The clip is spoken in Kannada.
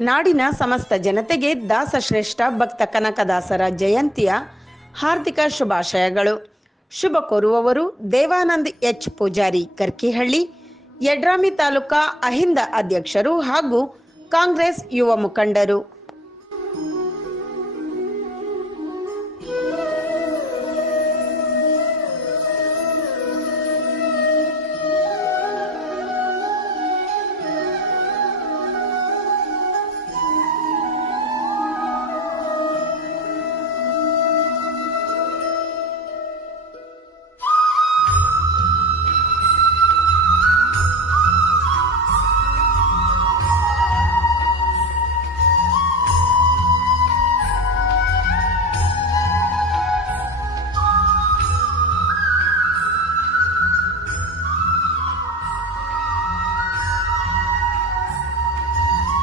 ನಾಡಿನ ಸಮಸ್ತ ಜನತೆಗೆ ದಾಸಶ್ರೇಷ್ಠ ಭಕ್ತ ಕನಕದಾಸರ ಜಯಂತಿಯ ಹಾರ್ದಿಕ ಶುಭಾಶಯಗಳು. ಶುಭ ಕೋರುವವರು ದೇವಾನಂದ್ ಎಚ್. ಪೂಜಾರಿ ಕರ್ಕಿಹಳ್ಳಿ, ಯಡ್ರಾಮಿ ತಾಲೂಕಾ ಅಹಿಂದ ಅಧ್ಯಕ್ಷರು ಹಾಗೂ ಕಾಂಗ್ರೆಸ್ ಯುವ ಮುಖಂಡರು.